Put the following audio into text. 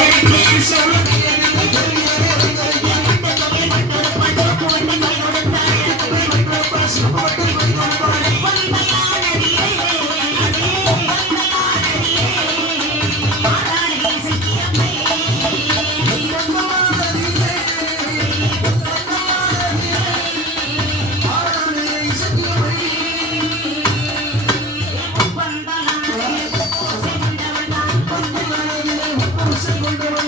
can't be so கொண்டவன்